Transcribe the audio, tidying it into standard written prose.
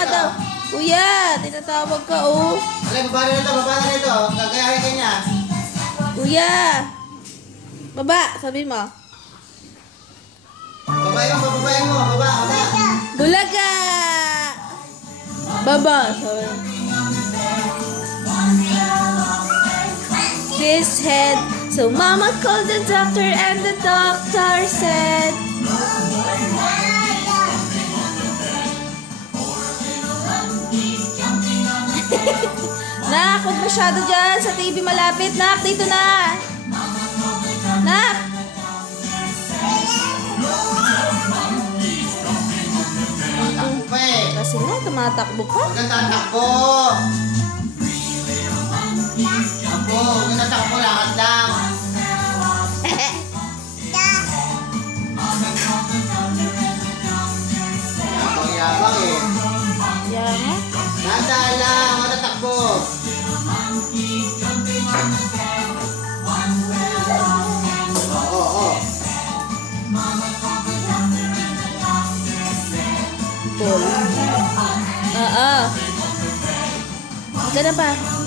ka daw. Kuya, tinatawag ka, oh. Alay, baba na ito. Gagayahin ka niya. Kuya. Baba, sabi mo. Babayin mo. Baba. Bulaga! Baba, sabi. This head. So mama called the doctor and the doctor said, Nak, huwag masyado dyan sa TV malapit. Nak, dito na. Nak! Takbo pa eh. Kasi nga, tumatakbo ka. Huwag kang tatakbo. Huwag kang tatakbo. Lakad lang. Yabang eh. Yan. Nandaan lang. Huwag tatakbo. Oo. Pull. Oo. Hindi ka na pa.